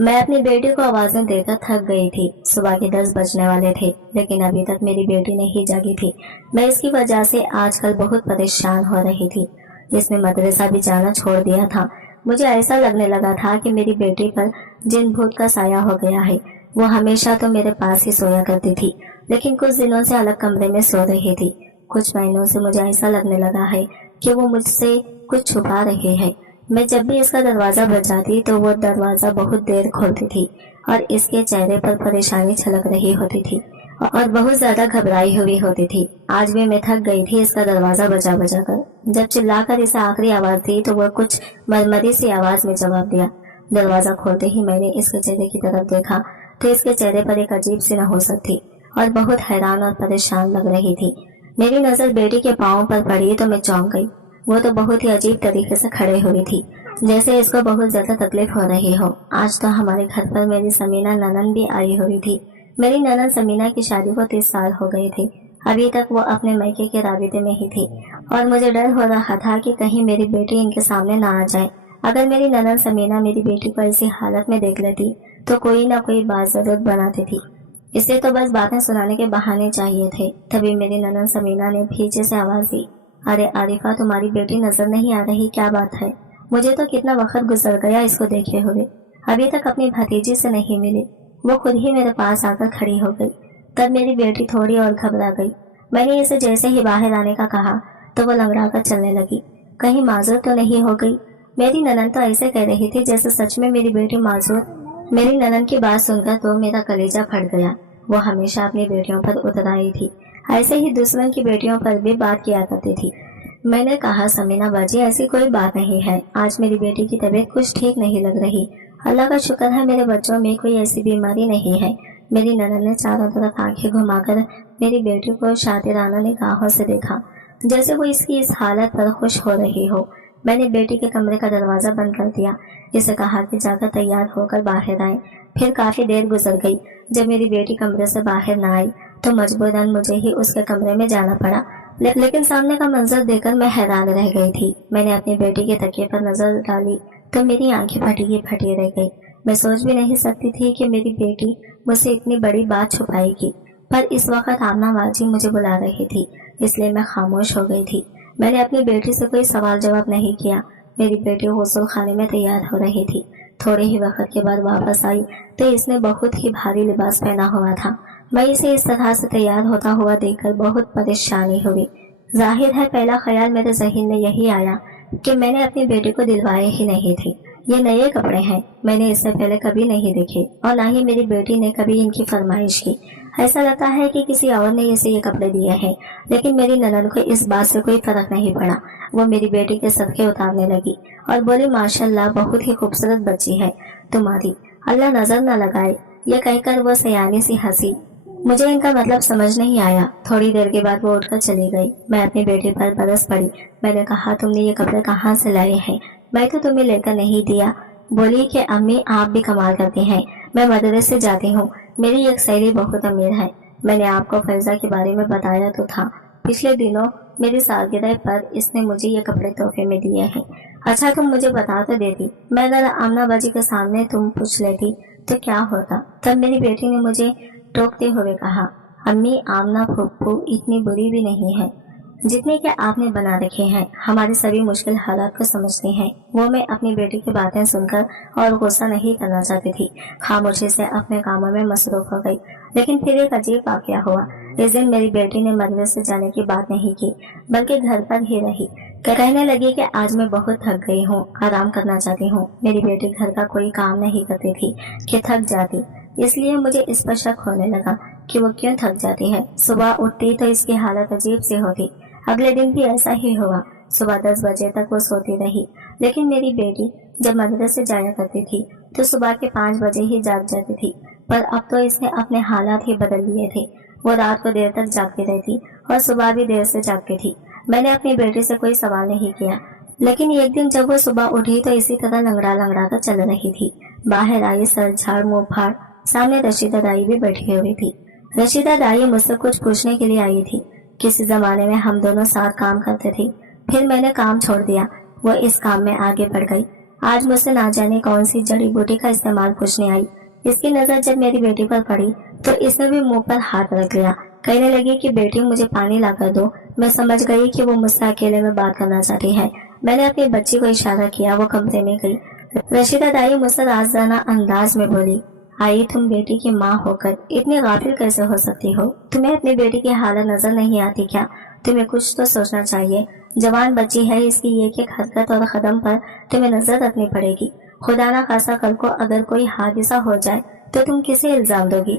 मैं अपनी बेटी को आवाजें देकर थक गई थी। सुबह के 10 बजने वाले थे, लेकिन अभी तक मेरी बेटी नहीं जागी थी। मैं इसकी वजह से आजकल बहुत परेशान हो रही थी। इसने मदरसा भी जाना छोड़ दिया था। मुझे ऐसा लगने लगा था कि मेरी बेटी पर जिन भूत का साया हो गया है। वो हमेशा तो मेरे पास ही सोया करती थी, लेकिन कुछ दिनों से अलग कमरे में सो रही थी। कुछ महीनों से मुझे ऐसा लगने लगा है कि वो मुझसे कुछ छुपा रही है। मैं जब भी इसका दरवाजा बजाती तो वो दरवाजा बहुत देर खोलती थी और इसके चेहरे पर परेशानी छलक रही होती थी और बहुत ज्यादा घबराई हुई होती थी। आज भी मैं थक गई थी इसका दरवाजा बजा बजा कर। जब चिल्लाकर इसे आखिरी आवाज दी तो वह कुछ मरमरी सी आवाज में जवाब दिया। दरवाजा खोलते ही मैंने इसके चेहरे की तरफ देखा तो इसके चेहरे पर एक अजीब सी नहुसत थी और बहुत हैरान और परेशान लग रही थी। मेरी नजर बेटी के पाँव पर पड़ी तो मैं चौंक गई। वो तो बहुत ही अजीब तरीके से खड़े हुई थी, जैसे इसको बहुत ज्यादा तकलीफ हो रही हो। आज तो हमारे घर पर मेरी समीना ननन भी आई हुई थी। मेरी ननन समीना की शादी को 30 साल हो गए थे। अभी तक वो अपने मैके के राबिते में ही थी और मुझे डर हो रहा था कि कहीं मेरी बेटी इनके सामने ना आ जाए। अगर मेरी ननन समीना मेरी बेटी को ऐसी हालत में देख लेती तो कोई ना कोई बात जरूर बनाती थी। इसे तो बस बातें सुनाने के बहाने चाहिए थे। तभी मेरी ननन समीना ने पीछे से आवाज दी, अरे आरिफा, तुम्हारी बेटी नजर नहीं आ रही, क्या बात है? मुझे तो कितना वक्त गुजर गया इसको देखे हुए, अभी तक अपनी भतीजी से नहीं मिली। वो खुद ही मेरे पास आकर खड़ी हो गई। तब मेरी बेटी थोड़ी और घबरा गई। मैंने इसे जैसे ही बाहर आने का कहा तो वो लंगड़ा कर चलने लगी। कहीं माजूर तो नहीं हो गई? मेरी ननन तो ऐसे कह रही थी जैसे सच में मेरी बेटी माजूर। मेरी ननन की बात सुनकर तो मेरा कलेजा फट गया। वो हमेशा अपनी बेटियों पर उतर आई थी, ऐसे ही दूसरों की बेटियों पर भी बात किया करती थी। मैंने कहा, समीना बाजी, ऐसी कोई बात नहीं है। आज मेरी बेटी की तबीयत कुछ ठीक नहीं लग रही। अल्लाह का शुक्र है मेरे बच्चों में कोई ऐसी बीमारी नहीं है। मेरी ननन ने चारों तरफ आंखें घुमाकर मेरी बेटी को शातिराना निगाहों से देखा, जैसे वो इसकी इस हालत पर खुश हो रही हो। मैंने बेटी के कमरे का दरवाजा बंद कर दिया। इसे कहा कि जाकर तैयार होकर बाहर आए। फिर काफी देर गुजर गई। जब मेरी बेटी कमरे से बाहर न आई तो मजबूरन मुझे ही उसके कमरे में जाना पड़ा। लेकिन सामने का मंजर देखकर मैं हैरान रह गई थी। मैंने अपनी बेटी के तकिए पर नजर डाली तो मेरी आंखें फटी की फटी रह गई। मैं सोच भी नहीं सकती थी कि मेरी बेटी मुझसे इतनी बड़ी बात छुपाएगी, पर इस वक्त आमना बाजी मुझे बुला रही थी, इसलिए मैं खामोश हो गई थी। मैंने अपनी बेटी से कोई सवाल जवाब नहीं किया। मेरी बेटी गुस्ल खाने में तैयार हो रही थी। थोड़े ही वक्त के बाद वापस आई तो इसने बहुत ही भारी लिबास पहना हुआ था। मैं इसे इस तरह से तैयार होता हुआ देखकर बहुत परेशानी हुई। जाहिर है पहला ख्याल मेरे जहन में यही आया कि मैंने अपनी बेटी को दिलवाए ही नहीं थे। ये नए कपड़े हैं, मैंने इससे पहले कभी नहीं देखे और न ही मेरी बेटी ने कभी इनकी फरमाइश की। ऐसा लगता है कि किसी और ने इसे ये कपड़े दिए हैं। लेकिन मेरी ननन को इस बात से कोई फर्क नहीं पड़ा। वो मेरी बेटी के सदके उतारने लगी और बोली, माशाल्लाह, बहुत ही खूबसूरत बच्ची है तुम्हारी, अल्लाह नजर न लगाए। ये कहकर वो सयानी सी हंसी। मुझे इनका मतलब समझ नहीं आया। थोड़ी देर के बाद वो उठकर चली गई। मैं अपनी बेटी पर बरस पड़ी। मैंने कहा, तुमने ये कपड़े कहाँ से लाए हैं? मैं तो तुम्हें लेकर नहीं दिया। बोली कि अम्मी, आप भी कमाल करती हैं। मैं मदरसे जाती हूँ, मेरी एक सहेली बहुत अमीर है। मैंने आपको फैजा के बारे में बताया तो था। पिछले दिनों मेरी सालगिरह पर इसने मुझे ये कपड़े तोहफे में दिए हैं। अच्छा, तुम मुझे बता तो देती, मैं अगर आमना बाजी के सामने तुम पूछ लेती तो क्या होता? तब मेरी बेटी ने मुझे टोकते हुए कहा, अम्मी, आमना फूफू इतनी बुरी भी नहीं है जितने कि आपने बना रखे हैं। हमारी सभी मुश्किल हालात को समझती हैं। वो मैं अपनी बेटी की बातें सुनकर और गुस्सा नहीं करना चाहती थी। खामोशी से अपने कामों में मसरूफ हो गई। लेकिन फिर एक अजीब वाकया हुआ। इस दिन मेरी बेटी ने मदरसे जाने की बात नहीं की, बल्कि घर पर ही रही। कहने लगी कि आज मैं बहुत थक गई हूँ, आराम करना चाहती हूँ। मेरी बेटी घर का कोई काम नहीं करती थी कि थक जाती, इसलिए मुझे इस पर शक होने लगा कि वो क्यों थक जाती है। सुबह उठती तो इसकी हालत अजीब सी होती। अगले दिन भी ऐसा ही हुआ। सुबह 10 बजे तक वो सोती रही। लेकिन मेरी बेटी जब मदरसे जाया करती थी तो सुबह के 5 बजे ही जाग जाती थी। पर अब तो इसने अपने हालात ही बदल लिए थे। वो रात को देर तक जागती रहती और सुबह भी देर से जागती थी। मैंने अपनी बेटी से कोई सवाल नहीं किया। लेकिन एक दिन जब वो सुबह उठी तो इसी तरह लंगड़ा लंगड़ा कर चल रही थी। बाहर आई, सर झाड़ मुंह फाड़। सामने रशीदा दाई भी बैठी हुई थी। रशीदा दाई मुझसे कुछ पूछने के लिए आई थी। किसी जमाने में हम दोनों साथ काम करते थे, फिर मैंने काम छोड़ दिया। वो इस काम में आगे बढ़ गई। आज मुझसे ना जाने कौन सी जड़ी बूटी का इस्तेमाल पूछने आई। इसकी नजर जब मेरी बेटी पर पड़ी तो इसने भी मुंह पर हाथ रख लिया। कहने लगी कि बेटी मुझे पानी ला कर दो। मैं समझ गई कि वो मुझसे अकेले में बात करना चाहती है। मैंने अपनी बच्ची को इशारा किया, वो कमरे में गई। रशीदा दाई मुझसे राज़ाना अंदाज में बोली, आई तुम बेटी की माँ होकर इतनी गाफिल कैसे हो सकती हो? तुम्हें अपनी बेटी की हालत नजर नहीं आती क्या? तुम्हें कुछ तो सोचना चाहिए। जवान बच्ची है, इसकी एक एक हरकत और कदम पर तुम्हें नजर रखनी पड़ेगी। खुदा ना खासा कल को अगर कोई हादसा हो जाए तो तुम किसे इल्जाम दोगी?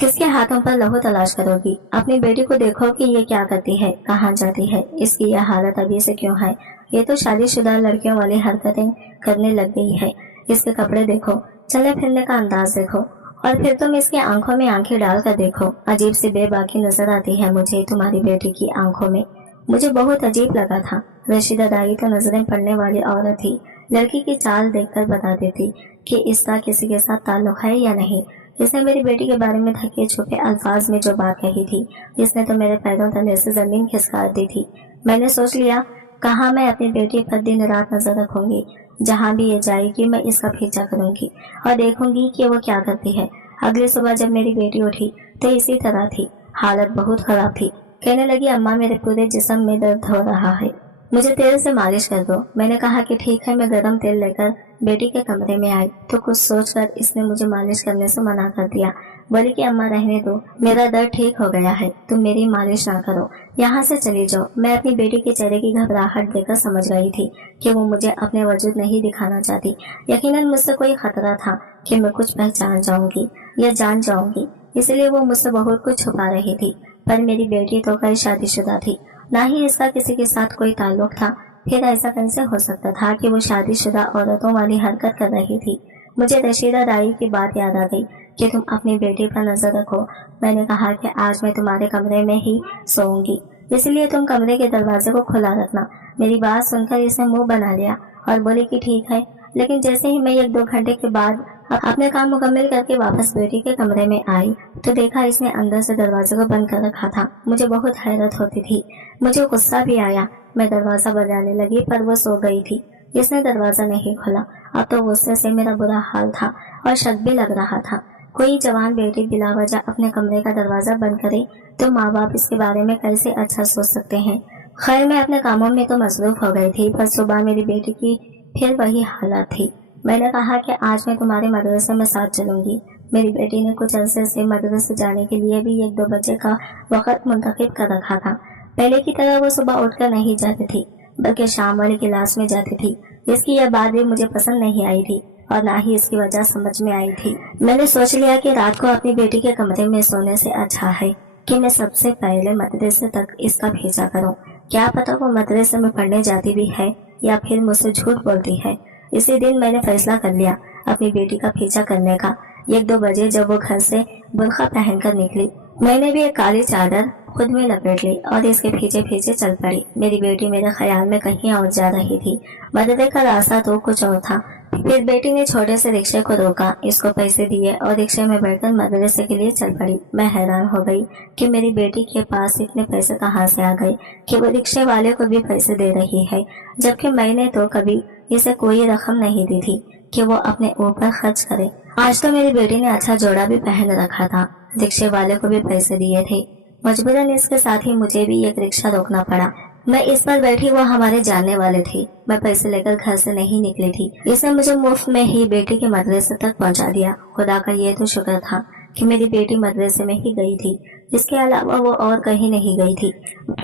किसके हाथों पर लहू तलाश करोगी? अपनी बेटी को देखो कि ये क्या करती है, कहाँ जाती है, इसकी यह हालत अभी से क्यों है? ये तो शादीशुदा लड़कियों वाली हरकतें करने लग गई है। इसके कपड़े देखो, चलने फिरने का अंदाज देखो, और फिर तुम इसकी आंखों में आंखें डालकर देखो। अजीब सी बेबाकी नजर आती है मुझे तुम्हारी बेटी की आंखों में। मुझे बहुत अजीब लगा था। रशीदा दाई तो नजरें पड़ने वाली औरत थी। लड़की की चाल देखकर बता देती कि इसका किसी के साथ ताल्लुक है या नहीं। इसने मेरी बेटी के बारे में थके छुपे अल्फाज में जो बात कही थी, इसने तो मेरे पैरों तले से जमीन खिसका दी थी। मैंने सोच लिया, कहाँ मैं अपनी बेटी पर दिन रात नजर रखूंगी। जहाँ भी ये जाएगी मैं इसका पीछा करूंगी और देखूंगी कि वो क्या करती है। अगली सुबह जब मेरी बेटी उठी तो इसी तरह थी, हालत बहुत खराब थी। कहने लगी, अम्मा मेरे पूरे जिस्म में दर्द हो रहा है, मुझे तेल से मालिश कर दो। मैंने कहा कि ठीक है। मैं गरम तेल लेकर बेटी के कमरे में आई तो कुछ सोचकर इसने मुझे मालिश करने से मना कर दिया। बोली कि अम्मा रहने दो, मेरा दर्द ठीक हो गया है, तुम मेरी मालिश ना करो, यहाँ से चली जाओ। मैं अपनी बेटी के चेहरे की घबराहट देखकर समझ गई थी कि वो मुझे अपने वजूद नहीं दिखाना चाहती। यकीनन मुझसे कोई खतरा था कि मैं कुछ पहचान जाऊंगी या जान जाऊंगी, इसलिए वो मुझसे बहुत कुछ छुपा रही थी। पर मेरी बेटी तो कई शादीशुदा थी, ना ही इसका किसी के साथ कोई ताल्लुक था। फिर ऐसा कैसे हो सकता था कि वो शादीशुदा औरतों वाली हरकत कर रही थी? मुझे रशीदा दाई की बात याद आ गई कि तुम अपनी बेटी पर नजर रखो। मैंने कहा कि आज मैं तुम्हारे कमरे में ही सोऊंगी, इसलिए तुम कमरे के दरवाजे को खुला रखना। मेरी बात सुनकर इसने मुंह बना लिया और बोली कि ठीक है। लेकिन जैसे ही मैं 1-2 घंटे के बाद अपने काम मुकम्मल करके वापस बेटी के कमरे में आई तो देखा इसने अंदर से दरवाजे को बंद कर रखा था। मुझे बहुत हैरत होती थी, मुझे गुस्सा भी आया। मैं दरवाजा बजाने लगी पर वो सो गई थी। इसने दरवाजा नहीं खोला। अब तो गुस्से से मेरा बुरा हाल था और शक भी लग रहा था। कोई जवान बेटी बिला वजह अपने कमरे का दरवाजा बंद करे तो माँ बाप इसके बारे में कैसे अच्छा सोच सकते हैं। खैर मैं अपने कामों में तो मसरूफ हो गई थी, पर सुबह मेरी बेटी की फिर वही हालत थी। मैंने कहा कि आज मैं तुम्हारे मदरसे में साथ चलूंगी। मेरी बेटी ने कुछ अरसे से मदरसे जाने के लिए भी 1-2 बजे का वक्त मुंतखब कर रखा था। पहले की तरह वो सुबह उठकर नहीं जाती थी, बल्कि शाम वाली क्लास में जाती थी। इसकी यह बात भी मुझे पसंद नहीं आई थी और ना ही इसकी वजह समझ में आई थी। मैंने सोच लिया कि रात को अपनी बेटी के कमरे में सोने से अच्छा है कि मैं सबसे पहले मदरसे तक इसका भेजा करूं। क्या पता वो मदरसे में पढ़ने जाती भी है या फिर मुझसे झूठ बोलती है। इसी दिन मैंने फैसला कर लिया अपनी बेटी का पीछा करने का। 1-2 बजे जब वो घर से बुर्का पहनकर निकली, मैंने भी एक काली चादर खुद में लपेट ली और इसके पीछे पीछे चल पड़ी। मेरी बेटी मेरे ख्याल में कहीं और जा रही थी। मदरसे का रास्ता तो कुछ और था। फिर बेटी ने छोटे से रिक्शे को रोका, इसको पैसे दिए और रिक्शे में बैठकर मदरसे के लिए चल पड़ी। मैं हैरान हो गई कि मेरी बेटी के पास इतने पैसे कहाँ से आ गए कि वो रिक्शे वाले को भी पैसे दे रही है, जबकि मैंने तो कभी इसे कोई रकम नहीं दी थी कि वो अपने ऊपर खर्च करे। आज तो मेरी बेटी ने अच्छा जोड़ा भी पहन रखा था, रिक्शे वाले को भी पैसे दिए थे। मजबूरन इसके साथ ही मुझे भी एक रिक्शा रोकना पड़ा। मैं इस पर बैठी, वो हमारे जानने वाले थे। मैं पैसे लेकर घर से नहीं निकली थी। इसने मुझे मुफ्त में ही बेटी के मदरसे तक पहुंचा दिया। खुदा का ये तो शुक्र था कि मेरी बेटी मदरसे में ही गई थी, इसके अलावा वो और कहीं नहीं गई थी।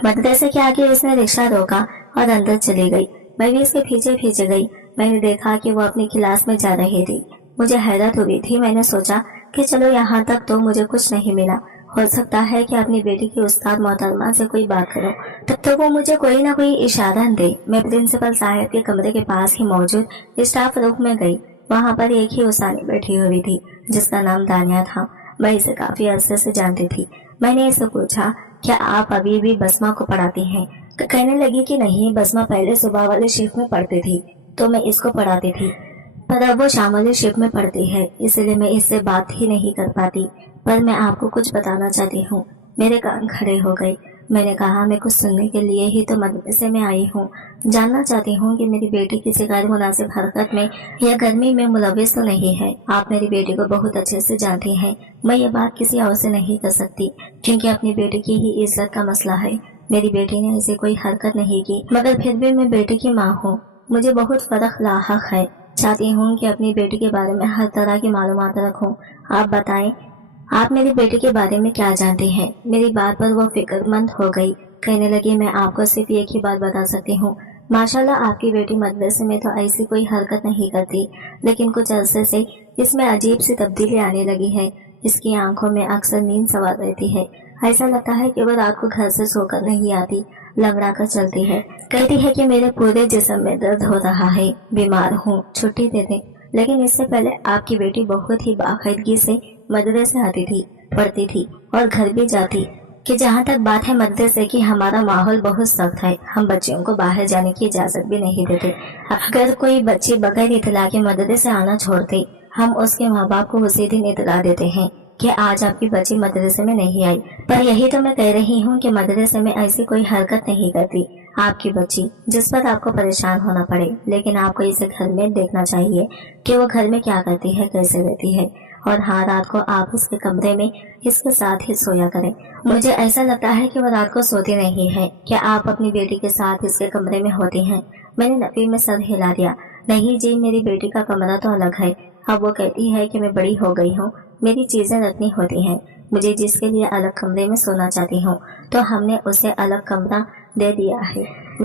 मदरसे के आगे इसने रिक्शा रोका और अंदर चली गई। मैं भी इसके पीछे पीछे गई। मैंने देखा कि वो अपनी क्लास में जा रही थी। मुझे हैरत हुई थी। मैंने सोचा कि चलो यहाँ तक तो मुझे कुछ नहीं मिला, हो सकता है कि अपनी बेटी की उस्ताद मोहतरमा से कोई बात करो, तब तो वो मुझे कोई ना कोई इशारा दे। मैं प्रिंसिपल साहब के कमरे के पास ही मौजूद स्टाफ रूम में गई। वहाँ पर एक ही उसानी बैठी हुई थी जिसका नाम दानिया था। मैं इसे काफी अरसे से जानती थी। मैंने इसे पूछा, क्या आप अभी भी बसमा को पढ़ाती हैं? कहने लगी कि नहीं, बसमा पहले सुबह वाले शिफ्ट में पढ़ती थी तो मैं इसको पढ़ाती थी, पर अब वो शाम वाले शिफ्ट में पढ़ती है, इसलिए मैं इससे बात ही नहीं कर पाती। पर मैं आपको कुछ बताना चाहती हूँ। मेरे कान खड़े हो गए। मैंने कहा, मैं कुछ सुनने के लिए ही तो मदरसे में आई हूँ। जानना चाहती हूँ कि मेरी बेटी किसी गैर मुनासिब हरकत में या गर्मी में मुलविस तो नहीं है। आप मेरी बेटी को बहुत अच्छे से जानती हैं। मैं ये बात किसी और से नहीं कर सकती, क्योंकि अपनी बेटी की ही इज्जत का मसला है। मेरी बेटी ने ऐसी कोई हरकत नहीं की, मगर फिर भी मैं बेटी की माँ हूँ। मुझे बहुत फर्क लाहक है। चाहती हूँ कि अपनी बेटी के बारे में हर तरह की मालूमात रखूँ। आप बताएं, आप मेरी बेटी के बारे में क्या जानती हैं? मेरी बात पर वो फिक्रमंद हो गई। कहने लगी, मैं आपको सिर्फ एक ही बात बता सकती हूँ। माशाल्लाह आपकी बेटी मदरसे में तो ऐसी कोई हरकत नहीं करती, लेकिन कुछ अरसे से इसमें अजीब सी तब्दीली आने लगी है। इसकी आंखों में अक्सर नींद सवार रहती है। ऐसा लगता है कि वो रात को घर से सोकर नहीं आती, लंगड़ा कर चलती है। कहती है कि मेरे पूरे जिस्म में दर्द हो रहा है, बीमार हूँ, छुट्टी दे दें। लेकिन इससे पहले आपकी बेटी बहुत ही बाकायदगी से मदरसे आती थी, पढ़ती थी और घर भी जाती। कि जहाँ तक बात है मदरसे की, हमारा माहौल बहुत सख्त है। हम बच्चियों को बाहर जाने की इजाजत भी नहीं देते। अगर कोई बच्ची बगैर इतला के मदरसे आना छोड़ती, हम उसके माँ बाप को उसी दिन इतला देते हैं कि आज आपकी बच्ची मदरसे में नहीं आई। पर यही तो मैं कह रही हूँ कि मदरसे में ऐसी कोई हरकत नहीं करती आपकी बच्ची जिस पर आपको परेशान होना पड़े। लेकिन आपको इसे घर में देखना चाहिए कि वो घर में क्या करती है, कैसे रहती है। और हाँ, रात को आप उसके कमरे में इसके साथ ही सोया करें। मुझे ऐसा लगता है कि वो रात को सोती नहीं है। क्या आप अपनी बेटी के साथ इसके कमरे में होती हैं? मैंने नफी में सर हिला दिया। नहीं जी, मेरी बेटी का कमरा तो अलग है। अब वो कहती है कि मैं बड़ी हो गई हूँ, मेरी चीजें रखनी होती हैं। मुझे जिसके लिए अलग कमरे में सोना चाहती हूँ, तो हमने उसे अलग कमरा दे दिया है।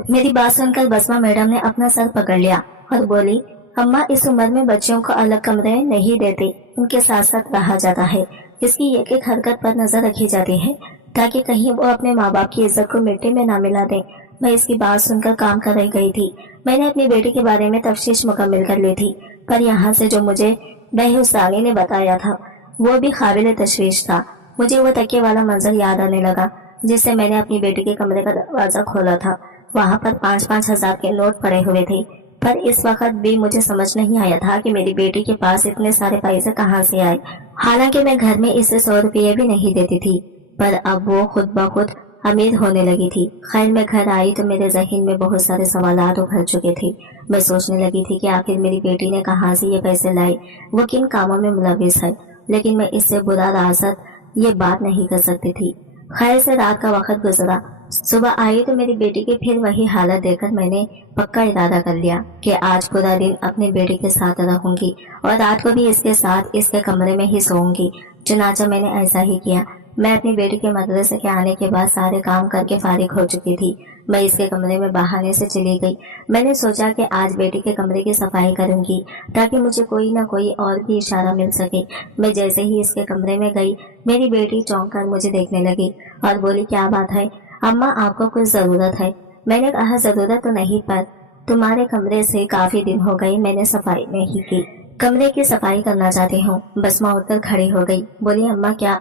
मेरी बात सुनकर बसमा मैडम ने अपना सर पकड़ लिया और बोली, अम्मा, इस उम्र में बच्चियों को अलग कमरे नहीं देते, उनके साथ साथ रहा जाता है। इसकी एक एक हरकत पर नजर रखी जाती है ताकि कहीं वो अपने माँ बाप की इज्जत को मिट्टी में ना मिला दे। मैं इसकी बात सुनकर काम कर रह गई थी। मैंने अपनी बेटी के बारे में तफ्तीश मुकम्मल कर ली थी, पर यहाँ से जो मुझे बेहुसानी ने बताया था वो भी काबिल तशवीश था। मुझे वो तकिए वाला मंजर याद आने लगा जिससे मैंने अपनी बेटी के कमरे का दरवाजा खोला था। वहाँ पर 5-5 हजार के नोट पड़े हुए थे, पर इस वक्त भी मुझे समझ नहीं आया था कि मेरी बेटी के पास इतने सारे पैसे कहाँ से आए। हालांकि मैं घर में इसे 100 रुपये भी नहीं देती थी, पर अब वो खुद ब खुद अमीर होने लगी थी। खैर, मैं घर आई तो मेरे जहन में बहुत सारे सवालात उभर चुके थे। मैं सोचने लगी थी कि आखिर मेरी बेटी ने कहाँ से ये पैसे लाए, वो किन कामों में मुलविस है। लेकिन मैं इससे बुरा रासत ये बात नहीं कर सकती थी। खैर से रात का वक्त गुजरा। सुबह आई तो मेरी बेटी की फिर वही हालत देखकर मैंने पक्का इरादा कर लिया कि आज पूरा दिन अपनी बेटी के साथ रहूंगी और रात को भी इसके साथ इसके कमरे में ही सोऊंगी। चुनाचा मैंने ऐसा ही किया। मैं अपनी बेटी के मदरसे के आने के बाद सारे काम करके फारिग हो चुकी थी। मैं इसके कमरे में बहाने से चली गई। मैंने सोचा कि आज बेटी के कमरे की सफाई करूंगी ताकि मुझे कोई ना कोई और भी इशारा मिल सके। मैं जैसे ही इसके कमरे में गई, मेरी बेटी चौंक कर मुझे देखने लगी और बोली, क्या बात है अम्मा, आपको कुछ जरूरत है? मैंने कहा, जरूरत तो नहीं, पर तुम्हारे कमरे से काफी दिन हो गए मैंने सफाई नहीं की, कमरे की सफाई करना चाहती हूँ। बसमा उठकर खड़ी हो गई, बोली, अम्मा, क्या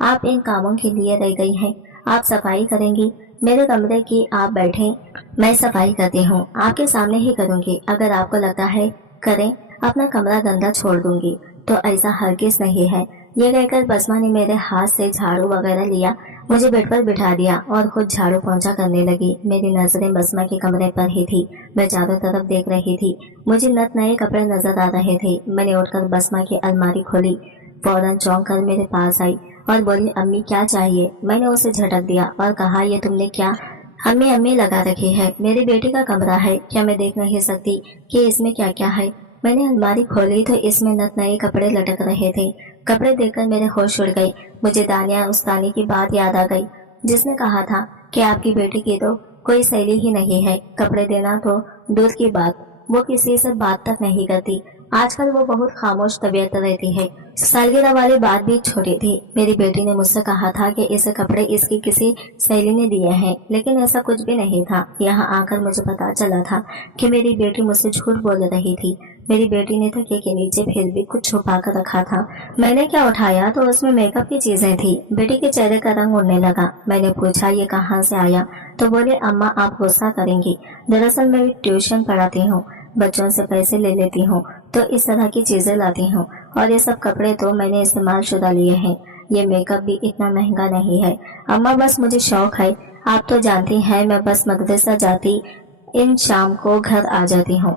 आप इन कामों के लिए रह गई हैं? आप सफाई करेंगी? मेरे कमरे की आप बैठें, मैं सफाई करती हूँ, आपके सामने ही करूँगी। अगर आपको लगता है करें, अपना कमरा गंदा छोड़ दूंगी, तो ऐसा हरगिज नहीं है। ये कहकर बसमा ने मेरे हाथ से झाड़ू वगैरह लिया, मुझे बेड पर बिठा दिया और खुद झाड़ू पोंछा करने लगी। मेरी नजरें बसमा के कमरे पर ही थी। मैं चारों तरफ देख रही थी। मुझे नत नए कपड़े नजर आ रहे थे। मैंने उठकर बसमा की अलमारी खोली, फौरन चौंक कर मेरे पास आई और बोली, अम्मी, क्या चाहिए? मैंने उसे झटक दिया और कहा, ये तुमने क्या अम्मी लगा रखी है? मेरी बेटी का कमरा है, क्या मैं देख नहीं सकती कि इसमें क्या क्या है? मैंने अलमारी खोली तो इसमें नत नए कपड़े लटक रहे थे। कपड़े देखकर मेरे होश उड़ गए। मुझे दानिया उस्तानी की बात याद आ गई, जिसने कहा था कि आपकी बेटी की तो कोई सहेली ही नहीं है, कपड़े देना तो दूर की बात, वो किसी से बात तक नहीं करती। आजकल वो बहुत खामोश तबीयत रहती है। सालगिरह वाली बात भी छोटी थी। मेरी बेटी ने मुझसे कहा था कि इसे कपड़े इसकी किसी सहेली ने दिए हैं, लेकिन ऐसा कुछ भी नहीं था। यहाँ आकर मुझे पता चला था कि मेरी बेटी मुझसे झूठ बोल रही थी। मेरी बेटी ने तकिए के नीचे फिर भी कुछ छुपा कर रखा था। मैंने क्या उठाया तो उसमें मेकअप की चीजें थी। बेटी के चेहरे का रंग उड़ने लगा। मैंने पूछा, ये कहाँ से आया? तो बोले, अम्मा, आप गुस्सा करेंगी, दरअसल मैं ट्यूशन पढ़ाती हूँ, बच्चों से पैसे ले लेती हूँ, तो इस तरह की चीजें लाती हूँ, और ये सब कपड़े तो मैंने इस्तेमाल शुदा लिए हैं। ये मेकअप भी इतना महंगा नहीं है अम्मा, बस मुझे शौक है। आप तो जानती हैं मैं बस मदरसा जाती इन शाम को घर आ जाती हूँ।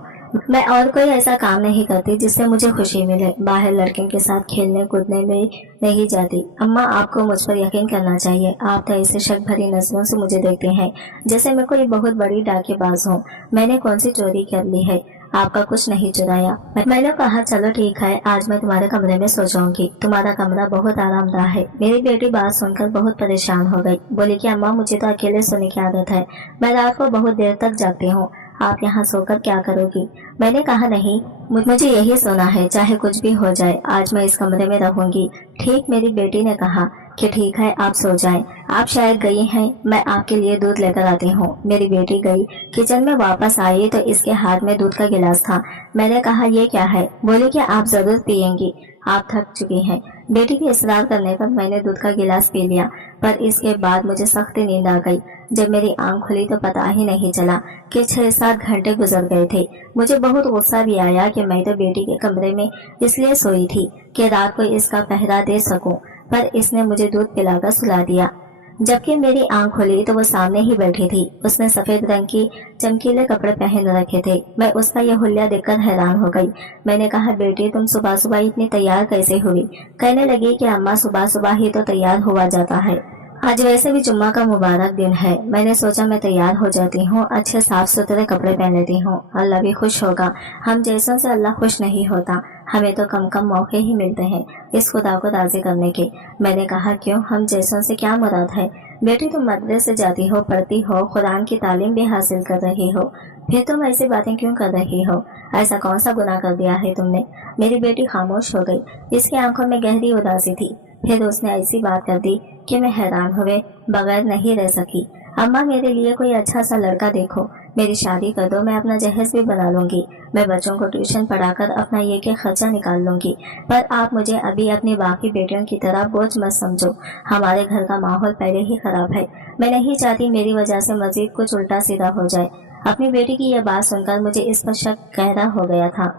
मैं और कोई ऐसा काम नहीं करती जिससे मुझे खुशी मिले। बाहर लड़के के साथ खेलने कूदने में नहीं जाती। अम्मा, आपको मुझ पर यकीन करना चाहिए। आप तो ऐसे शक भरी नजरों से मुझे देखते हैं जैसे मैं कोई बहुत बड़ी डाकेबाज हूँ। मैंने कौन सी चोरी कर ली है? आपका कुछ नहीं चुराया। मैंने कहा चलो ठीक है, आज मैं तुम्हारे कमरे में सो जाऊंगी। तुम्हारा कमरा बहुत आरामदाह है। मेरी बेटी बात सुनकर बहुत परेशान हो गई। बोली कि अम्मा, मुझे तो अकेले सोने की आदत है। मैं रात को बहुत देर तक जागती हूँ। आप यहाँ सोकर क्या करोगी? मैंने कहा नहीं, मुझे यही सोना है, चाहे कुछ भी हो जाए। आज मैं इस कमरे में रहूंगी। ठीक। मेरी बेटी ने कहा कि ठीक है, आप सो जाएं। आप शायद गई हैं, मैं आपके लिए दूध लेकर आती हूँ। मेरी बेटी गई। किचन में वापस आई तो इसके हाथ में दूध का गिलास था। मैंने कहा ये क्या है? बोली कि आप जरूर पियेंगी, आप थक चुकी हैं। बेटी के इसरार करने पर मैंने दूध का गिलास पी लिया, पर इसके बाद मुझे सख्त नींद आ गई। जब मेरी आंख खुली तो पता ही नहीं चला कि 6-7 घंटे गुजर गए थे। मुझे बहुत गुस्सा भी आया कि मैं तो बेटी के कमरे में इसलिए सोई थी कि रात को इसका पहरा दे सकूं, पर इसने मुझे दूध पिलाकर सुला दिया। जबकि मेरी आंख खुली तो वो सामने ही बैठी थी। उसने सफेद रंग की चमकीले कपड़े पहन रखे थे। मैं उसका यह हुलिया देखकर हैरान हो गई। मैंने कहा बेटी, तुम सुबह सुबह इतनी तैयार कैसे हुई? कहने लगी कि अम्मा, सुबह सुबह ही तो तैयार हुआ जाता है। आज वैसे भी जुम्मा का मुबारक दिन है। मैंने सोचा मैं तैयार हो जाती हूँ, अच्छे साफ सुथरे कपड़े पहन लेती हूँ। अल्लाह भी खुश होगा। हम जैसों से अल्लाह खुश नहीं होता। हमें तो कम कम मौके ही मिलते हैं इस खुदा को राजी करने के। मैंने कहा क्यों, हम जैसों से क्या मुराद है? बेटी, तुम मदरसे जाती हो, पढ़ती हो, कुरान की तालीम भी हासिल कर रही हो, फिर तुम ऐसी बातें क्यों कर रही हो? ऐसा कौन सा गुनाह कर दिया है तुमने? मेरी बेटी खामोश हो गई। इसकी आंखों में गहरी उदासी थी। फिर उसने ऐसी बात कर दी कि मैं हैरान हुए बगैर नहीं रह सकी। अम्मा, मेरे लिए कोई अच्छा सा लड़का देखो, मेरी शादी कर दो, मैं अपना जहेज भी बना लूंगी। मैं बच्चों को ट्यूशन पढ़ाकर अपना ये के खर्चा निकाल लूंगी। पर आप मुझे अभी अपनी बाकी बेटियों की तरह बोझ मत समझो। हमारे घर का माहौल पहले ही खराब है। मैं नहीं चाहती मेरी वजह से मजीद कुछ उल्टा सीधा हो जाए। अपनी बेटी की यह बात सुनकर मुझे इस पर शक गहरा हो गया था।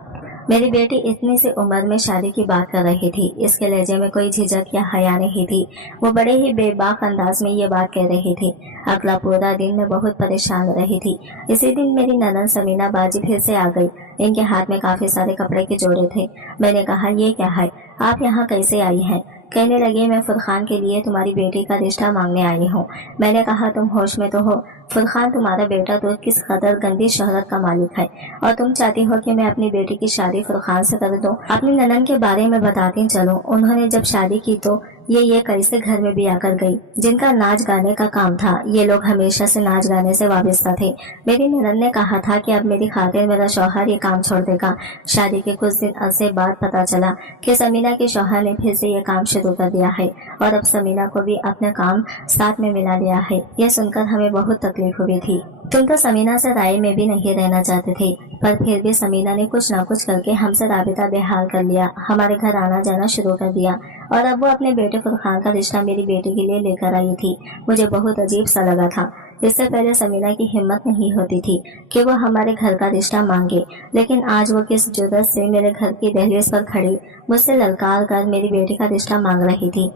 मेरी बेटी इतनी सी उम्र में शादी की बात कर रही थी। इसके लहजे में कोई झिझक या हया नहीं थी। वो बड़े ही बेबाक अंदाज में ये बात कह रही थी। अगला पूरा दिन मैं बहुत परेशान रही थी। इसी दिन मेरी ननद समीना बाजी फिर से आ गई। इनके हाथ में काफी सारे कपड़े के जोड़े थे। मैंने कहा ये क्या है, आप यहाँ कैसे आई हैं? कहने लगे मैं फरखान के लिए तुम्हारी बेटी का रिश्ता मांगने आई हूँ। मैंने कहा तुम होश में तो हो? फरखान तुम्हारा बेटा तो किस कदर गंदी शोहरत का मालिक है, और तुम चाहती हो कि मैं अपनी बेटी की शादी फरखान से कर दूं? अपनी ननन के बारे में बताती चलो। उन्होंने जब शादी की तो ये कैसे घर में भी आकर गई? जिनका नाच गाने का काम था, ये लोग हमेशा से नाच गाने से वाबस्ता थे। मेरी ननन ने कहा था कि अब मेरी खातिर मेरा शौहर ये काम छोड़ देगा। शादी के कुछ दिन अरसे बाद पता चला कि समीना के शौहर ने फिर से ये काम शुरू कर दिया है, और अब समीना को भी अपना काम साथ में मिला लिया है। यह सुनकर हमें बहुत तकलीफ हुई थी। तुम तो समीना से राय में भी नहीं रहना चाहते थे, पर फिर भी समीना ने कुछ न कुछ करके हमसे राबिता बेहाल कर लिया, हमारे घर आना जाना शुरू कर दिया, और अब वो अपने बेटे फरखान का रिश्ता मेरी बेटी के लिए लेकर आई थी। मुझे बहुत अजीब सा लगा था। इससे पहले समीना की हिम्मत नहीं होती थी कि वो हमारे घर का रिश्ता मांगे, लेकिन आज वो किस जुर्रत से मेरे घर की दहलीज पर खड़ी मुझसे ललकार कर मेरी बेटी का रिश्ता मांग रही थी।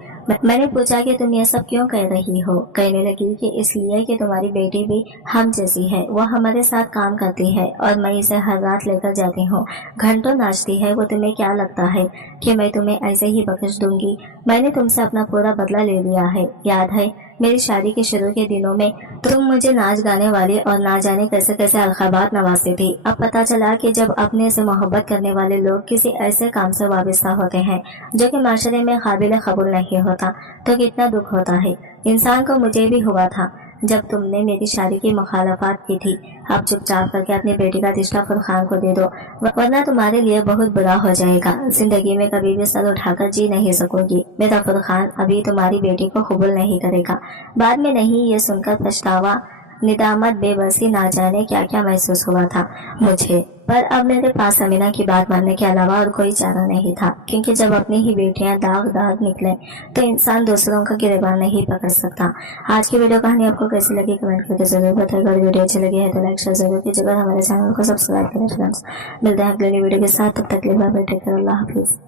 मैंने पूछा कि तुम ये सब क्यों कह रही हो? कहने लगी कि इसलिए कि तुम्हारी बेटी भी हम जैसी है, वो हमारे साथ काम करती है और मैं इसे हर रात लेकर जाती हूँ, घंटों नाचती है। वो तुम्हें क्या लगता है कि मैं तुम्हें ऐसे ही बख्श दूंगी? मैंने तुमसे अपना पूरा बदला ले लिया है। याद है मेरी शादी के शुरू के दिनों में तुम मुझे नाच गाने वाली और ना जाने कैसे कैसे अलखाबात नवाजती थी। अब पता चला कि जब अपने से मोहब्बत करने वाले लोग किसी ऐसे काम से वाबस्ता होते हैं जो कि माशरे में काबिल कबूल नहीं होता, तो कितना दुख होता है। इंसान को मुझे भी हुआ था जब तुमने मेरी शादी की मुखालफत की थी। अब चुपचाप करके अपनी बेटी का रिश्ता फरखान को दे दो, वरना तुम्हारे लिए बहुत बुरा हो जाएगा। जिंदगी में कभी भी सर उठाकर जी नहीं सकूंगी। मेरा फरखान अभी तुम्हारी बेटी को कबूल नहीं करेगा। बाद में नहीं, ये सुनकर पछतावा, निदामत, बेबसी, ना जाने क्या क्या महसूस हुआ था मुझे। पर अब मेरे पास समीना की बात मानने के अलावा और कोई चारा नहीं था, क्योंकि जब अपनी ही बेटियां दाग निकले तो इंसान दूसरों का गिरबान नहीं पकड़ सकता। आज की वीडियो कहानी आपको कैसी लगी कमेंट करके जरूर बताइएगा। अगर वीडियो अच्छी लगी है तो लाइक शेयर जरूर कीजिएगा, हमारे चैनल को सब्सक्राइब करें फ्रेंड्स। मिलते हैं अगली वीडियो के साथ, तब तक के लिए बाय बाय, टेक केयर, अल्लाह हाफिज।